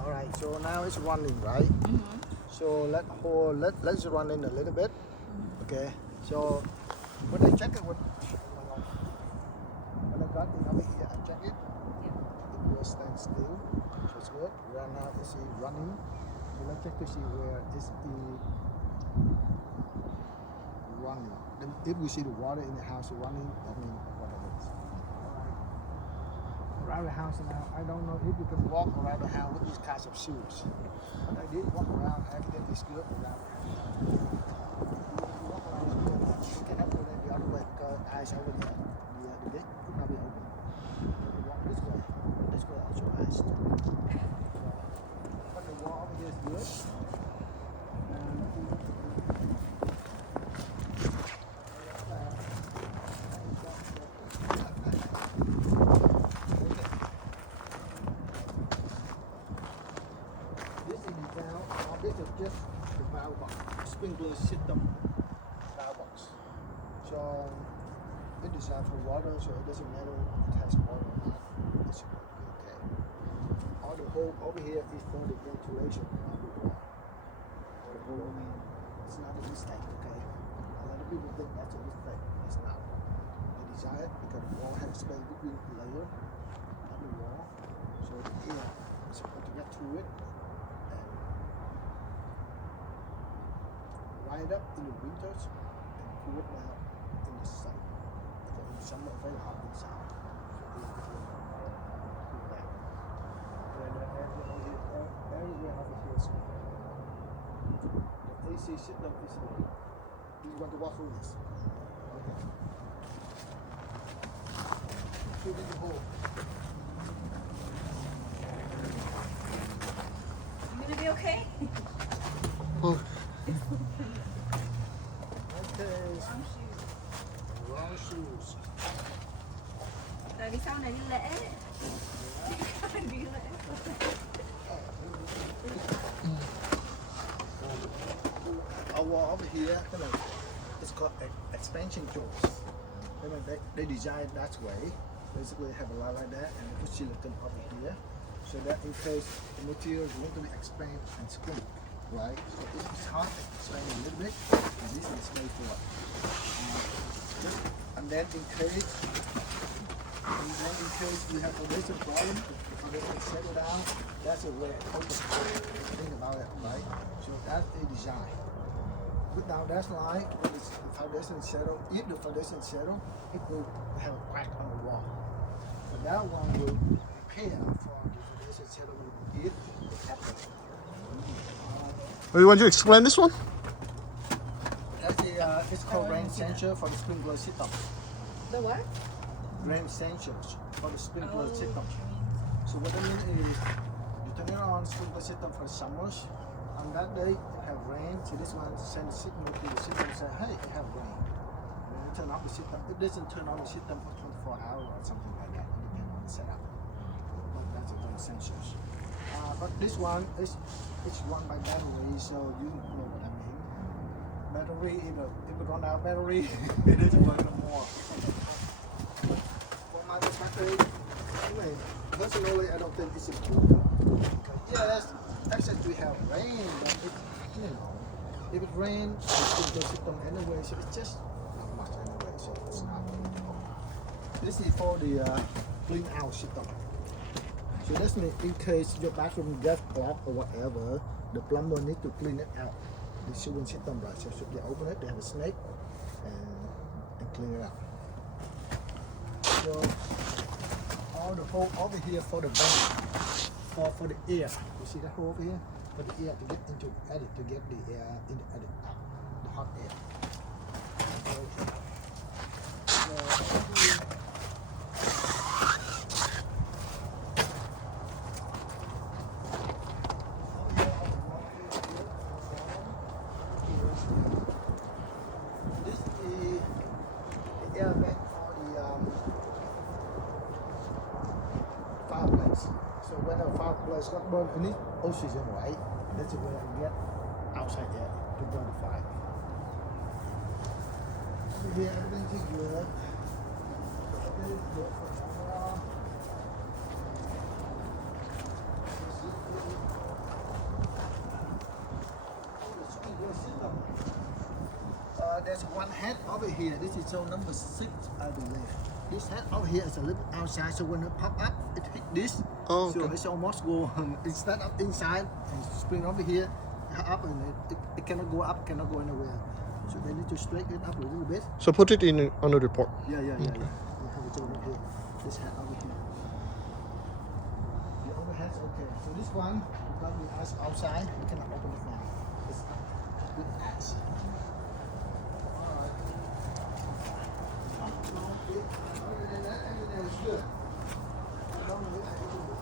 All right, so now it's running, right? So let's run in a little bit. Okay. So when I check it, when I got in over here, I check it. It will stand still. So it's good. Right now it's running. So let's check to see where is the running. Then if we see the water in the house running, that means what it is. Around the house now, I don't know if you can walk around the house with these kinds of shoes. But I did walk around, everything is good around the house. Walk around is good. You cannot go there the other way because eyes over there. The gate could not be open. You walk this way also eyes too. But the wall over here is good. This is just the valve box, sprinkler system valve box. So it is designed for water, so it doesn't matter if it has water or not. It's going to be okay. All the hole over here is for the ventilation of the wall. All the hole, it's not a mistake, okay? A lot of people think that's a mistake. It's not. They design it because the wall has a space between the layer of the wall, so the air is supposed to get through it. Light up in the winters and cool it down in the sun. Because in the summer very hot inside. So it will cool down. Everywhere over here is cool. The AC system is here. Do you want to walk through this? Okay. Shoot in the hole. You gonna be okay? Oh. Wrong shoes. Rồi đi sau này đi lễ. Đi lễ. Our wall over here, it's called expansion doors. They design it that way. Basically, have a lot like that, and put silicone over here, so that in case the material is going to be expand and shrink. Right, so it's hard to explain a little bit, and this is made for it. And then in case you have a foundation problem, the foundation settle down, that's a way to think about it, right? So that's the design. Without that line, when the foundation is settled, if the foundation is settled, it will have a crack on the wall. But that one will prepare for the foundation settlement if it happens. You want to explain this one? That's it's called rain sensor for the sprinkler system. The what? Rain sensors for the sprinkler system. So what I mean is, you turn it on sprinkler system for the summers. On that day, you have rain. So this one sends a signal to the system and say, hey, you have rain. And then you turn off the system. It doesn't turn on the system for 24 hours or something like that. It depends on the setup. But that's a rain sensors. But this one is run by battery, so you know what I mean. Battery, if it run out battery, it doesn't work no more. For my perspective, anyway, personally, I don't think it's important. Yes, actually we have rain, but if it rains, it's the system anyway, so it's just not much anyway, so it's not. This is for the clean out system. So that's in case your bathroom gets clogged or whatever, the plumber needs to clean it out. The sewage system, right? So they open it, they have a snake, and clean it out. So all the hole over here for the vent, for the air. You see that hole over here? For the air to get into the attic, to get the air in the attic out, the hot air. So air vent for the fireplace. So when the fireplace got burned, it needs oxygen, right? That's the way I get outside air to burn the fire. Over here, everything is good. Everything is good for camera. there's one head over here. This is so number 6, I believe. This head over here is a little outside, so when it pop up, it hit this. Oh, So okay. it's almost go instead of inside and spring over here, up, and it cannot go up, cannot go anywhere. So they need to straighten it up a little bit. So put it in on the report. Yeah. You have it over here. This head over here. The other head's okay. So this one, because we ask outside, we cannot open it now. It's good as. Alright. Other than that, everything is good. I don't know if I can do it.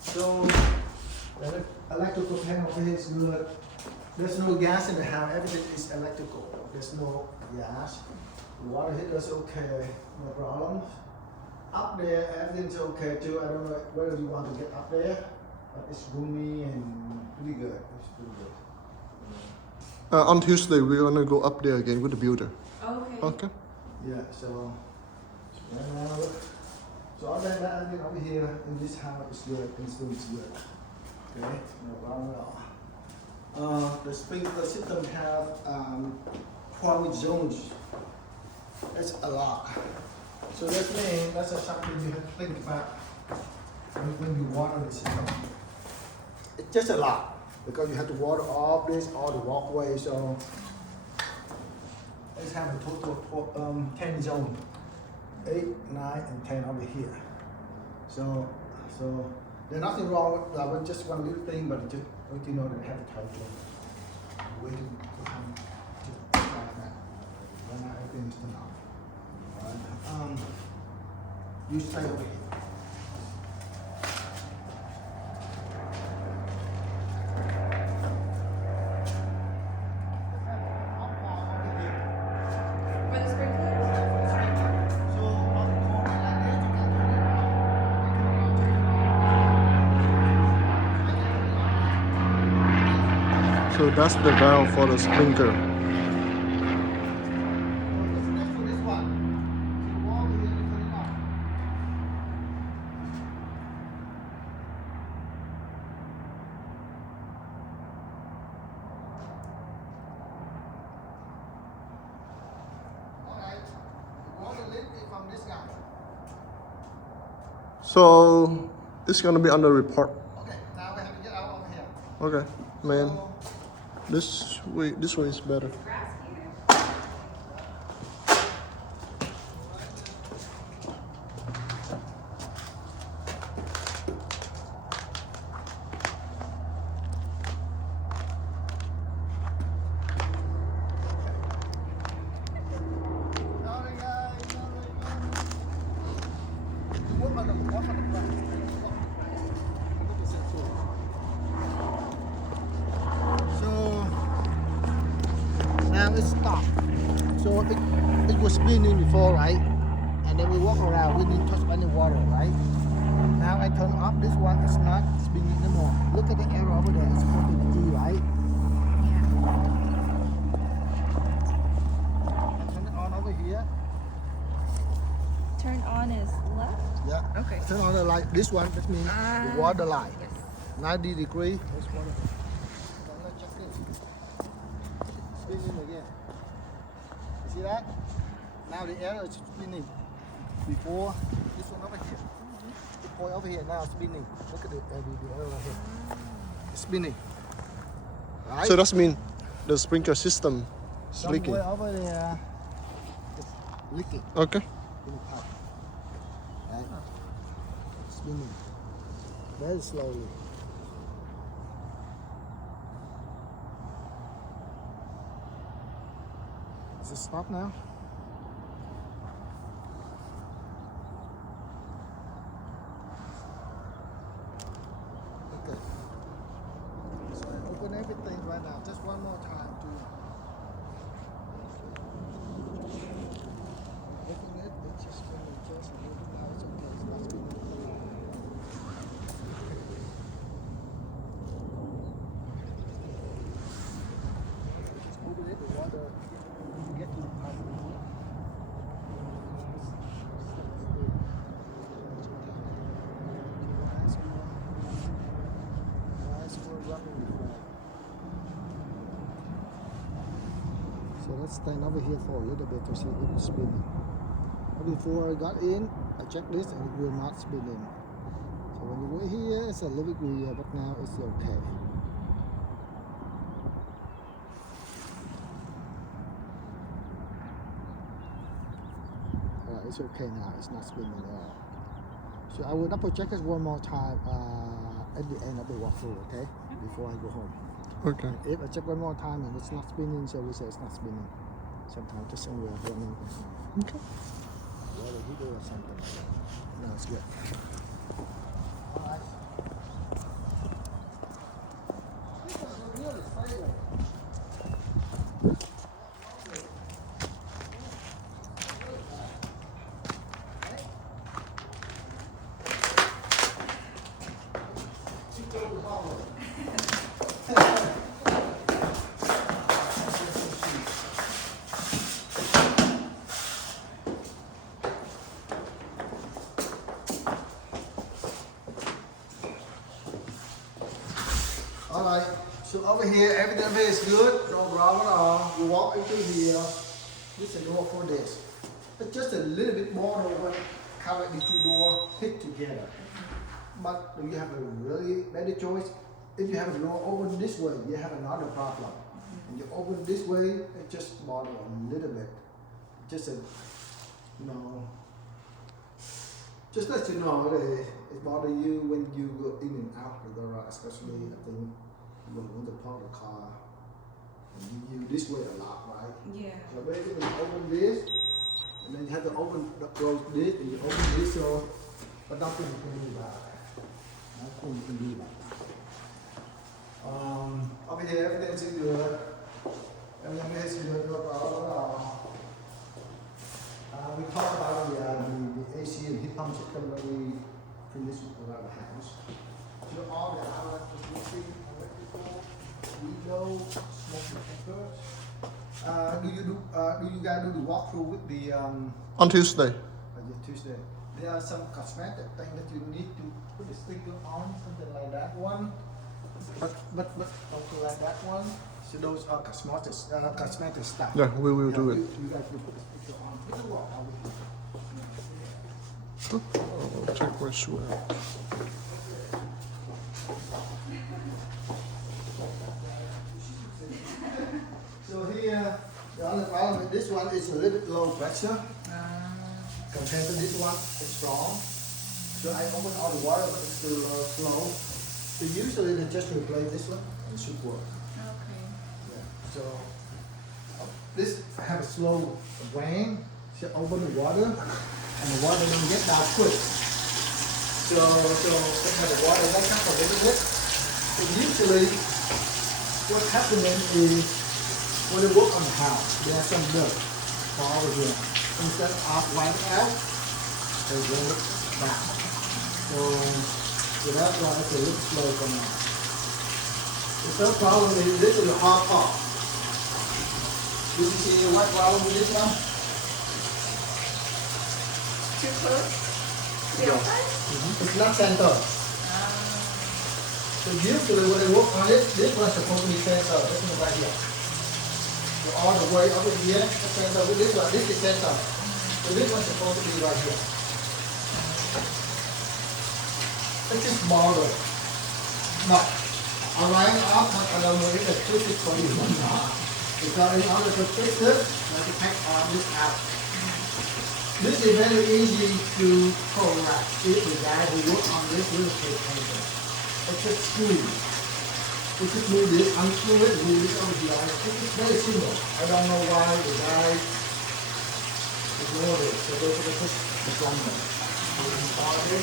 So the electrical panel over here is good. There's no gas in the house. Everything is electrical. There's no gas. The water heater's okay. No problems. Up there, everything's okay too. I don't know whether you want to get up there, but it's roomy and pretty good. It's pretty good. On Tuesday, we're gonna go up there again with the builder. Okay. Okay. Yeah. So right now, so other than that, everything over here in this house is good. This room is good. Okay. No problem at all. The sprinkler system have private zones. That's a lot. So that means that's something you have to think about when you water the system. It's just a lot because you have to water all this, all the walkway. So let's have a total of 10 zones. 8, 9, and 10 over here. So there's nothing wrong with that. But just one little thing, but just don't you know that I have to try to waiting for him to try that. Right now everything's turned off. Alright. You stay over here. For the sprinklers? So on the corner like this, you can turn it on. So that's the valve for the sprinkler. That's for this one. So the wall here, you turn it on. Alright. The water leak is from this guy. So it's gonna be on the report. Okay, now we have to get out over here. Okay, man. So, This way is better. Grass here. sorry guys, sorry guys. What on the front? So now it's stopped. So it was spinning before, right? And then we walk around, we didn't touch any water, right? Now I turn off this one, it's not spinning anymore. Look at the arrow over there, it's pointing to E, right? Yeah. I turn it on over here. Turn on is left. Yeah. Okay. Turn on the light. This one, that means the water light. Yes. 90 degrees. That's water. So let's check this. Spinning again. You see that? Now the arrow is spinning. Before this one over here. The point over here now spinning. Look at the arrow right here. It's spinning. Right? So that means the sprinkler system is leaking. Somewhere over there, it's leaking Okay. in the pipe. Right? Spinning. Very slowly. Does it stop now? Okay. So I open everything right now. Just one more time to So let's stand over here for a little bit to see if it's spinning. But before I got in, I checked this and it will not spin in. So when you were here, it's a little bit weird, but now it's okay. It's okay now, it's not spinning at all. So I will double check this one more time at the end of the walkthrough, okay? Before I go home. Okay. If I check one more time and it's not spinning, so we say it's not spinning. Sometimes just somewhere running. Okay. Whether he do or something like that. No, it's good. Alright. This is really stable. Alright, so over here everything is good, no problem at all. You walk into here, this is the door for this. It's just a little bit more than what how the two doors fit together. But if you have a really better choice, if you have a door open this way, you have another problem. And you open this way, it just bother a little bit. Just a, you know, just let you know that it bother you when you go in and out the garage, especially I think when you want to park the car. And you use this way a lot, right? Yeah. So basically you open this, and then you have to open close this, and you open this, so but nothing you can do about it. Nothing you can do about it. Over here everything's good. Everything is good, no problem at all. We talked about the AC and heat pump system that we finished around the house. So all the outlets are missing, electrical, window, smoke detectors. Do you guys do the walkthrough with the On Tuesday. Tuesday? There are some cosmetic things that you need to put the sticker on, something like that one. But something like that one. So those are cosmetic stuff. Yeah, we will do it. You guys will put the sticker on. Put the wall over here. I'll take my shoe out. So here, the only problem with this one is a little bit low pressure. Compared to this one, it's strong. So I open all the water, but it's still slow. So usually they just replace this one and it should work. Okay. Yeah. So this have a slow rain. So open the water, and the water don't get down quick. So when the water back up a little bit. So usually, what's happening is when they work on the house, there's some dirt fall over here. Instead of wiping out, they bring it back. So that's why it's a little slow for now. The third problem is this is a hard part. Do you see what problem with this one? Too close? The outside? It's not center. So usually when they work on it, this one's supposed to be center. This one right here. So all the way over here, the center with this one, this is center. So this one's supposed to be right here. It's just border. No. Alright, I don't know if it's twisted for you or not. Because in order to fix this, you have to take all this out. This is very easy to correct if the guy who works on this will take anything. It's just screw. You just move this, unscrew it, move this over here. It's very simple. I don't know why the guy ignored it. So basically put the plumber. So install this,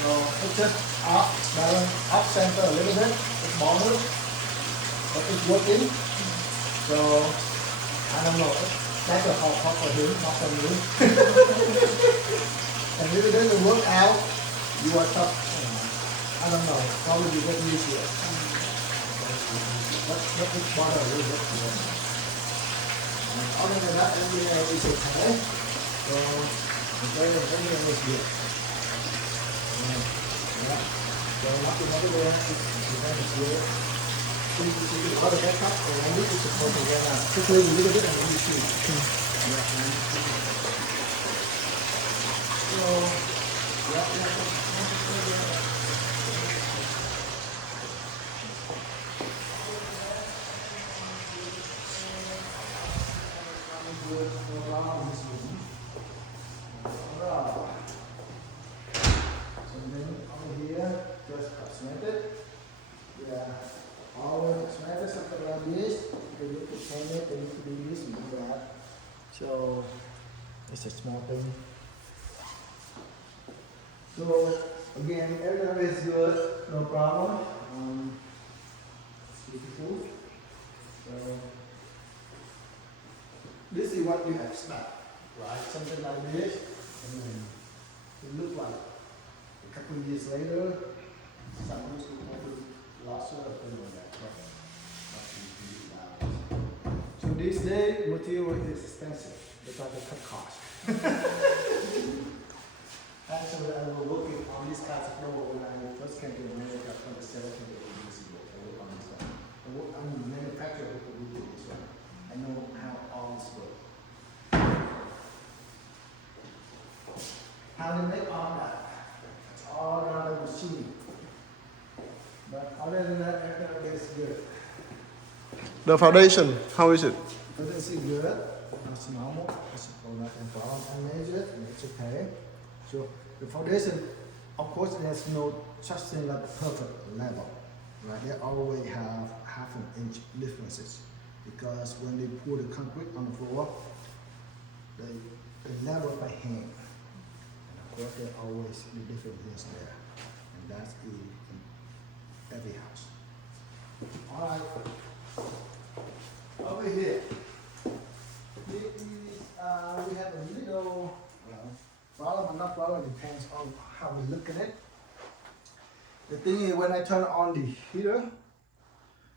so it's just up, balance, up center a little bit. It's bothered, but it's working. So I don't know. That's a hard part for him, not for me. And if it doesn't work out, you are tough. I don't know. Probably you get used to it. Let this bother a little bit. Other than that, everything is okay. So everything is good. Yeah. So nothing over there. Everything is good. the water back up, and this is supposed to run out. Just leave a little bit and then you see. So, so then over here, just cement it. Yeah, always cement it something like this. They need to paint it, they need to do this and do that. So it's a small thing. So again, everything is good, no problem. It's beautiful. So this is what you expect, right? Something like this, and then it looks like a couple of years later, someone's going to lost or something like that. So these days, material is expensive because they cut cost. Actually, I was working on these kinds of floor when I first came to America 27 years ago. I worked on this one. I'm a manufacturer of the this one. I know how all this works. How to make all that. It's all around the machine. But other than that, everything is good. The foundation, how is it? Everything is good. It's normal. It's nothing problem. I measure it, and it's okay. So the foundation, of course, there's no such thing like a perfect level. Right? They always have half an inch differences because when they pour the concrete on the floor, they level by hand. And of course, there always the differences there, and that's in every house. All right, over here. We have a little problem or not problem, depends on how we look at it. The thing is, when I turn on the heater,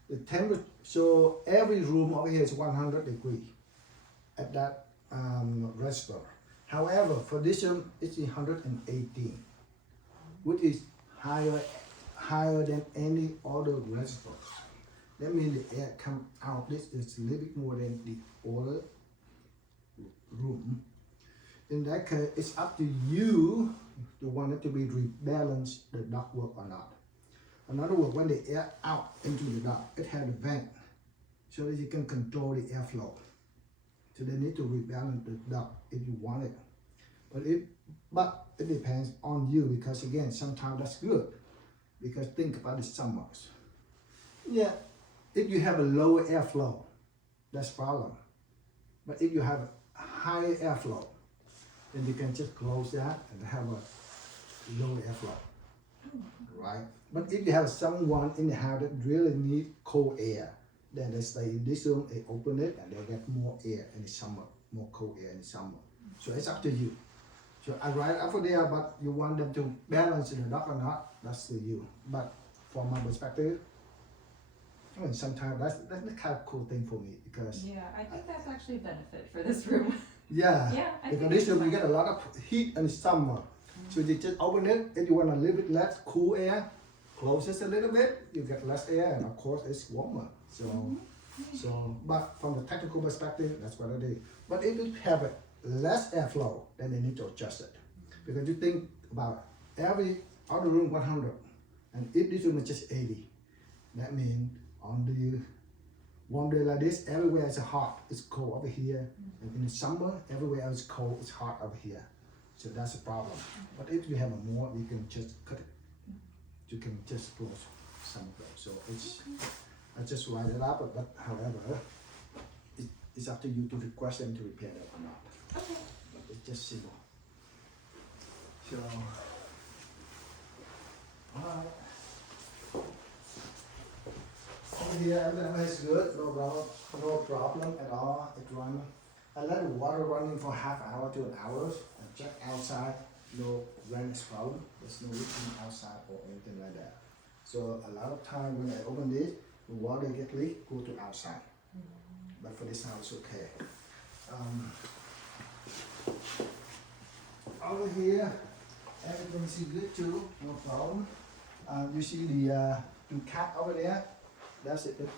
the temperature, so every room over here is 100 degrees at that register. However, for this room, it's 118, which is higher than any other register. That means the air come out. This is a little bit more than the other room. In that case, it's up to you to want it to be rebalanced the ductwork or not. In other words, when the air out into the duct, it has a vent so that you can control the airflow. So they need to rebalance the duct if you want it. But it depends on you because again, sometimes that's good. Because think about the summers. Yeah, if you have a lower airflow, that's a problem. But if you have a higher airflow, then you can just close that and have a lower airflow, right? But if you have someone in the house that really need cold air, then they stay in this room, they open it, and they get more air in the summer, more cold air in the summer. So it's up to you. So I write up for there, but you want them to balance the duct or not, that's to you. But from my perspective, I mean, sometimes that's the kind of cool thing for me because Yeah, I think that's actually a benefit for this room. yeah, I because think this it's room you fine. get a lot of heat in the summer. So you just open it, if you want a little bit less cool air, close it a little bit, you get less air, and of course it's warmer. So, but from the technical perspective, that's what I do. But if you have a less airflow, then they need to adjust it. Because you think about every other room 100, and if this room is just 80, that means on the one day like this, everywhere is hot, it's cold over here. And in the summer, everywhere is cold, it's hot over here. So that's a problem. But if you have a more, you can just cut it. You can just close some of those. So it's, I just write it up, but however, it's up to you to request them to repair it or not. Okay. But it's just simple. So, alright. Over here, everything is good, no problem at all. It runs. I let the water running for half hour to an hour. And check outside, no rain is problem. There's no leaking outside or anything like that. So a lot of time when I open this, the water get leak, go to outside. But for this house, okay. Over here, everything's good too, no problem. You see the cat over there? That's it.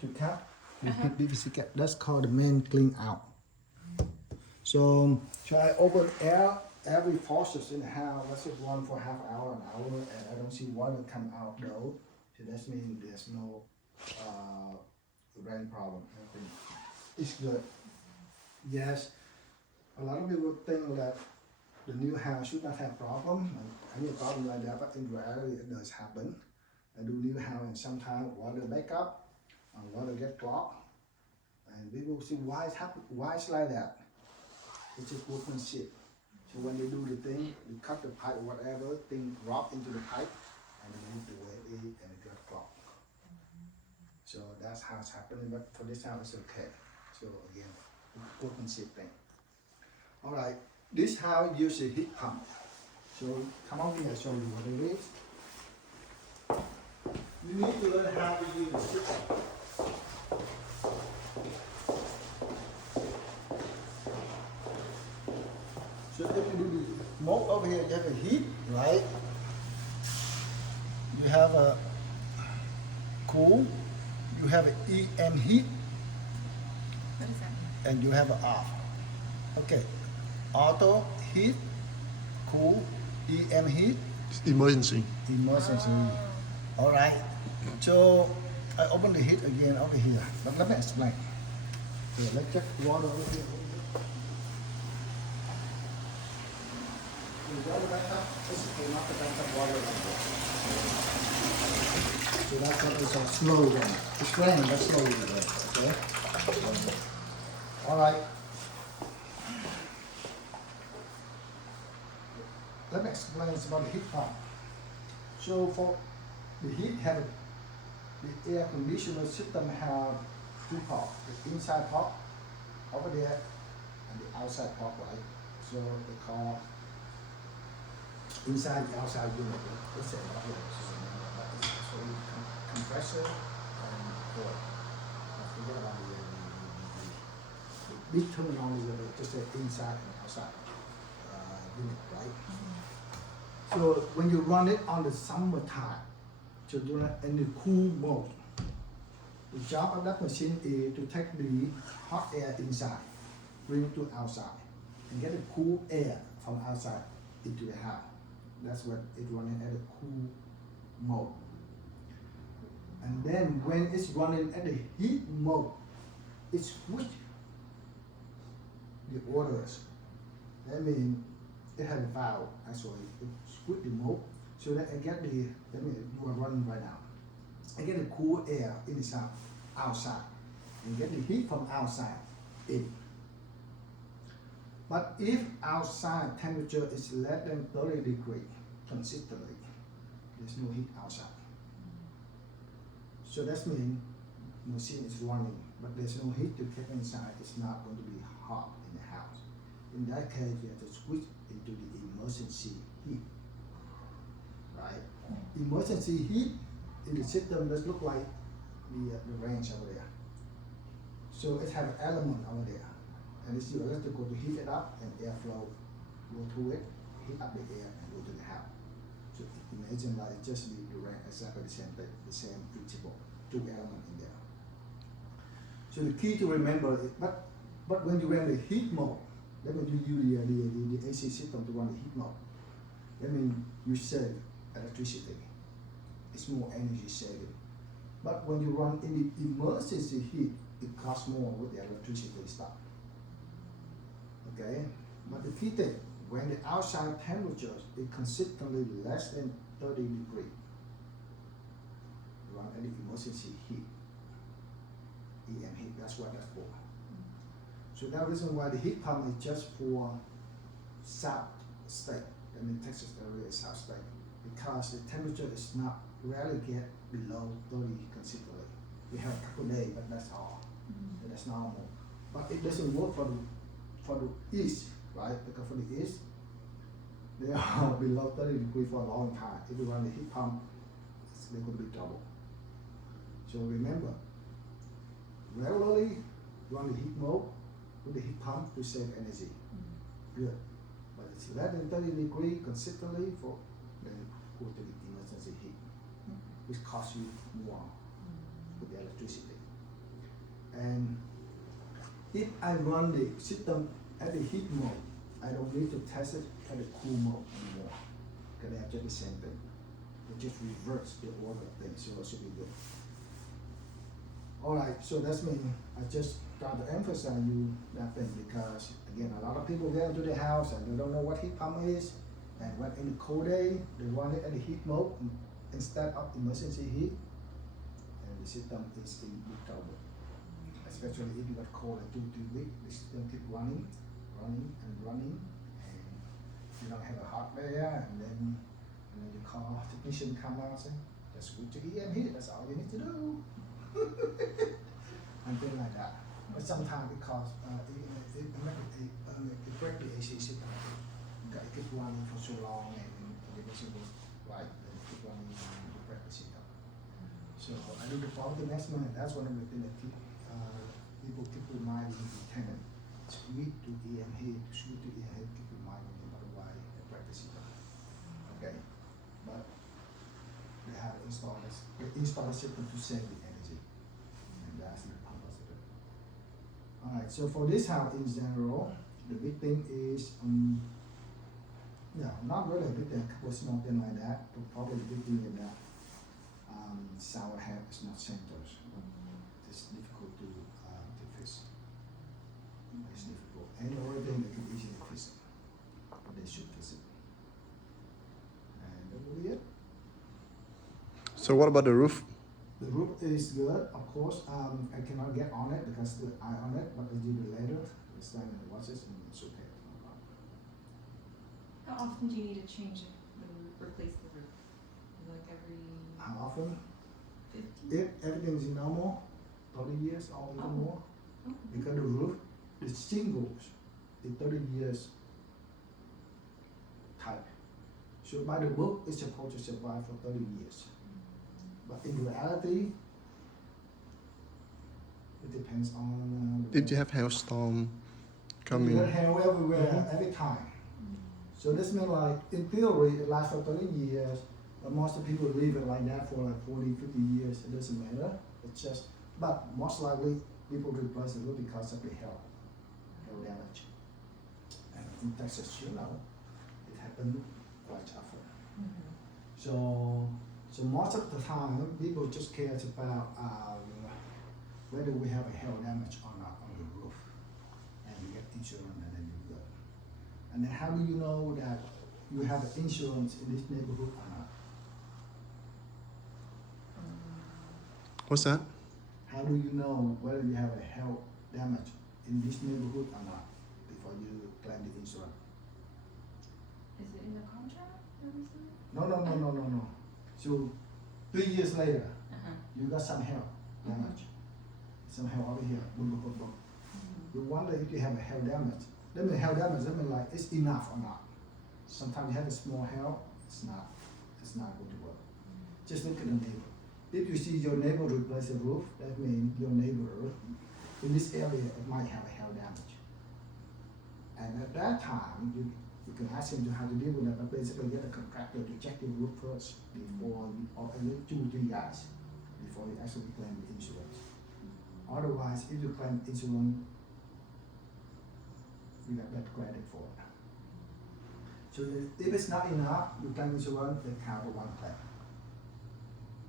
To cap, you put PVC cap. That's called the main clean out. So I open every faucet in the house. Let's just run for half hour, an hour, and I don't see water come out though. So that means there's no rain problem. I think it's good. Yes, a lot of people think that the new house should not have problem. Any problem like that, but in reality it does happen. I do new house and sometimes water back up and water get clogged. And people say why it's happen, why it's like that? It's just workmanship. So when they do the thing, they cut the pipe or whatever, thing drop into the pipe and they move the way it is and it got clogged. So that's how it's happening, but for this house it's okay. So again, workmanship thing. Alright, this house uses a heat pump. So come on here, I'll show you what it is. You need to learn how to use the system. So if you do the smoke over here, you have a heat, right? You have a cool, you have an EM heat, What is that? and you have an off. Okay, auto heat, cool, EM heat, It's emergency. emergency. All right. So I open the heat again over here, but let me explain. So let's check water over here. The water back up. This is not the back up water. So that's what it's a slow one. It's raining, but slowly rain. Okay. All right. Let me explain about the heat pump. So for the heat have the air conditioner system have two parts, the inside part over there and the outside part, right? So they call inside the outside unit. Let's say over here. So compressor and coil. I forget about the big terminology of it, just the inside and outside unit, right? So when you run it on the summertime, so do it in the cool mode. The job of that machine is to take the hot air inside, bring it to outside, and get the cool air from outside into the house. That's what it's running at the cool mode. And then when it's running at the heat mode, it switch the orders. That means it has a valve actually. It switch the mode so that I get the, let me do a running right now. I get the cool air inside, outside, and get the heat from outside in. But if outside temperature is less than 30 degrees consistently, there's no heat outside. So that means machine is running, but there's no heat to keep inside. It's not going to be hot in the house. In that case, you have to switch into the emergency heat, right? Emergency heat in the system does look like the range over there. So it has an element over there, and it's electrical to heat it up and airflow go through it, heat up the air and go to the house. So imagine that it just be the range exactly the same thing, the same principle, two elements in there. So the key to remember is, but when you run the heat mode, that means you use the AC system to run the heat mode. That means you save electricity. It's more energy saving. But when you run in the emergency heat, it costs more with the electricity stuff. Okay? But the key thing, when the outside temperature is consistently less than 30 degrees, run any emergency heat. EM heat, that's what that's for. So that reason why the heat pump is just for South state, I mean Texas area is South state, because the temperature is not rarely get below 30 consistently. We have a couple days, but that's all. So that's normal. But it doesn't work for the east, right? Because for the east, they are below 30 degrees for a long time. If you run the heat pump, they're going to be trouble. So remember, regularly run the heat mode with the heat pump to save energy. Good. But it's less than 30 degrees consistently for then go to the emergency heat, which costs you more. with the electricity. And if I run the system at the heat mode, I don't need to test it at the cool mode anymore. Because they have just the same thing. It just reverts the order of things, so it should be good. Alright, so that's me. I just try to emphasize you that thing because again, a lot of people get into the house and they don't know what heat pump is. And when in the cold day, they run it at the heat mode instead of emergency heat. And the system is in big trouble. Especially if you got cold at 2-3 weeks, the system keep running, and you don't have a hot there, and then you call technician come out and say, just go to EM heat, that's all you need to do. And things like that. But sometimes it causes it breaks the AC system. It keep running for so long and it doesn't work right, and it keep running and it breaks the system. So I do the fault investment, and that's one of the things that people keep reminding the tenant. Switch to EM heat, switch to EM heat, keep reminding them, otherwise they break the system. Okay, but they have installed a system to save the energy, and that's the purpose of it. All right, so for this house in general, the big thing is, not really a big thing, a couple of small things like that, but probably the big thing is that shower head is not centered. It's difficult to fix. It's difficult. And the only thing they can easily fix it, but they should fix it. And that will be it. So what about the roof? The roof is good, of course. I cannot get on it because the eye on it, but I'll do it later. It's time and watch it, and it's okay. How often do you need to change it, replace the roof? Like every How often? 50? If everything is normal, 30 years or even more. Oh. Because the roof, the shingles, is 30 years type. So by the book, it's supposed to survive for 30 years. But in reality, it depends on. Did you have hailstorm You coming? got hail everywhere, every time. So this means like, in theory, it lasts for 30 years, but most of the people leave it like that for like 40, 50 years. It doesn't matter. It's just, but most likely, people replace the roof because of the hail damage. And in Texas, you know, it happened quite often. So most of the time, people just care about whether we have a hail damage or not on the roof, and you get insurance, and then you're good. And then how do you know that you have insurance in this neighborhood or not? What's that? How do you know whether you have a hail damage in this neighborhood or not before you claim the insurance? Is it in the contract that we signed? No. So 3 years later, Uh-huh. you got some hail damage. Some hail over here, boom, boom, boom, boom. You wonder if you have a hail damage. That means hail damage, that means like it's enough or not. Sometimes you have a small hail, it's not going to work. Just look at the neighbor. If you see your neighbor replace a roof, that means your neighbor in this area it might have a hail damage. And at that time, you can ask him to how to deal with it, but basically get a contractor to check your roof first before you, or at least 2 or 3 guys before you actually claim the insurance. Otherwise, if you claim insurance, you get better credit for it. So if it's not enough, you claim insurance, they count the one claim.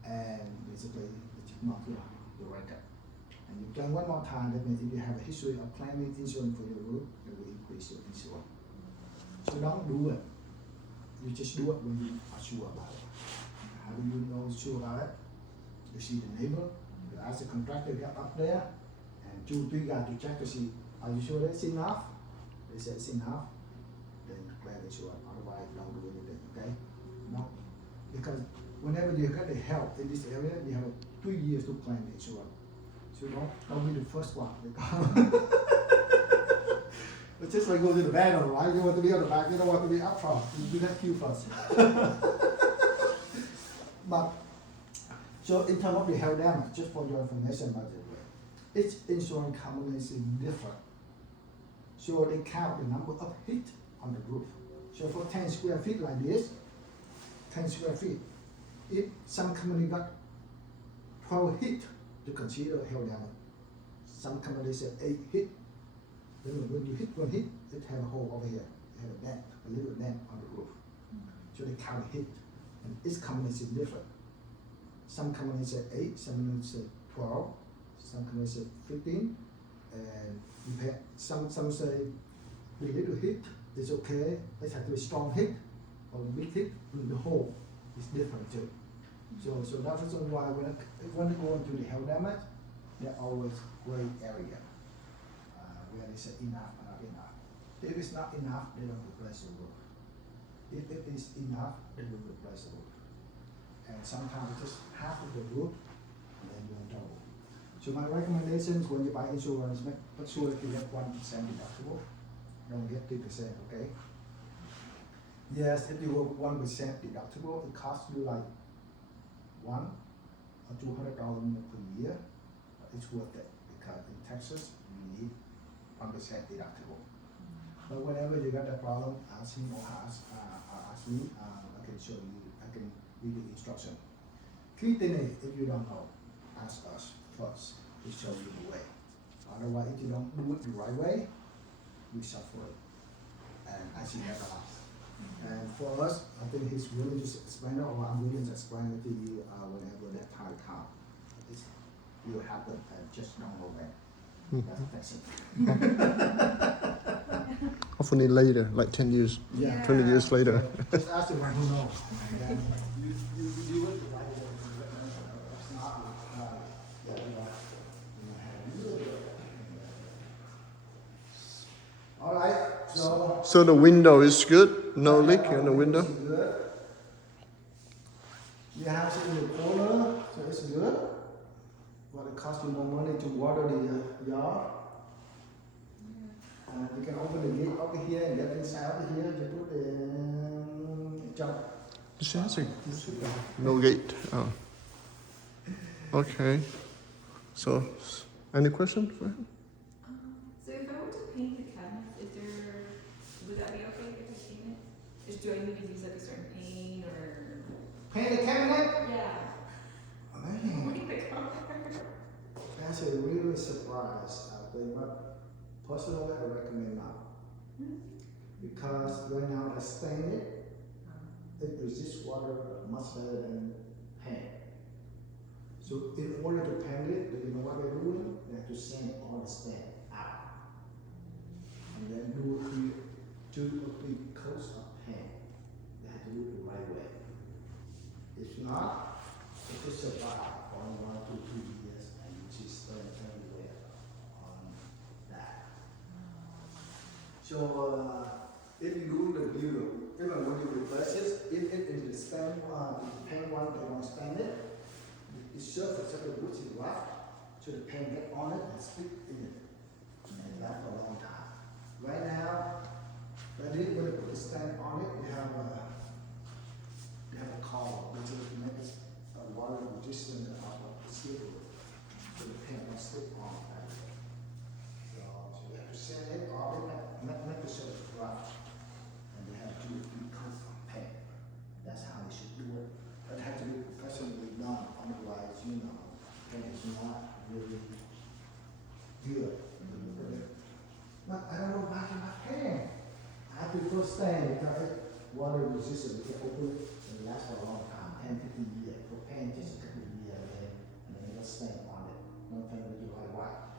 And basically, it's not your record. And you claim one more time, that means if you have a history of claiming insurance for your roof, it will increase your insurance. So don't do it. You just do it when you are sure about it. How do you know sure about it? You see the neighbor, you ask the contractor to get up there, and 2 or 3 guys to check to see, are you sure that's enough? They say it's enough, then declare insurance. Otherwise, don't do anything, okay? No, because whenever you get the help in this area, you have 2 years to claim the insurance. So don't be the first one. It's just like go to the battle, right? You want to be on the back, you don't want to be up front. You do that queue first. But so in terms of the hail damage, just for your information, by the way, each insurance company is different. So they count the number of hit on the roof. So for 10 square feet like this, 10 square feet, if some company got 12 hit to consider hail damage. Some companies say 8 hit. Then when you hit one hit, it have a hole over here. It have a dent, a little dent on the roof. So they count hit. And each company is different. Some companies say 8, some companies say 12, some companies say 15, and some say with little hit is okay. It has to be strong hit or big hit. The hole is different too. So that's the reason why when they go into the hail damage, there always gray area where they say enough or not enough. If it's not enough, they don't replace the roof. If it is enough, they will replace the roof. And sometimes just half of the roof, and then you're in trouble. So my recommendations when you buy insurance, make sure that you get 1% deductible. Don't get 3%, okay? Yes, if you go 1% deductible, it costs you like $100 or $200 per year. But it's worth it because in Texas you need 1% deductible. But whenever you got that problem, ask him or ask me. I can show you. I can read the instruction. Key thing is, if you don't know, ask us first to show you the way. Otherwise, if you don't do it the right way, you suffer it. And I see that a lot. And for us, I think he's willing to explain it, or I'm willing to explain it to you whenever that time comes. It will happen, and just don't go back. That's it. Hopefully later, like 10 years, Yeah. 20 years later. Just ask the one who knows. And you do it the right way. It's not all right, so. So the window is good? No leak in the window? It's good. Your house is in the corner, so it's good. But it costs you more money to water the yard. You can open the gate over here and get inside over here. You put the jump. This has no gate. Oh. Okay. So, any question for him? So if I were to paint the cabinets, would that be okay if I paint it? Do I need to use like a certain paint or? Paint the cabinet? Yeah. Man, Like the color. that's a really surprise. I think, but personally, I recommend not. Because right now I stain it resists water much better than paint. So in order to paint it, you know what they're doing? They have to sand all the stain out. And then do 2 or 3 coats of paint. They have to do it the right way. If not, it will survive for 1 to 2 years and you just stain everywhere on that. So if you do the build, even when you replace it, if it is the same paint one, they don't stain it. The surface of the wood is rough, so the paint get on it and stick in it, and it lasts for a long time. Right now, when you put the stain on it, you have a collar which is make it water resistant of the steel, so the paint will stick on it. So you have to sand it off, make the surface rough, and you have to do 3 coats of paint. That's how you should do it. But it has to be professionally done, otherwise, paint is not really good. But I don't know why I my paint. I prefer stain because it's water resistant. You can open it and it lasts for a long time, 10, 15 years. For paint, just a couple of years, and then you get stain on it. No paint with you like white.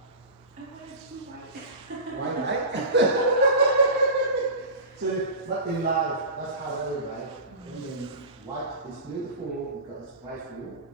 I want it too white. White, right? So, but in life, that's how it is, right? I mean, white is beautiful because it's prideful.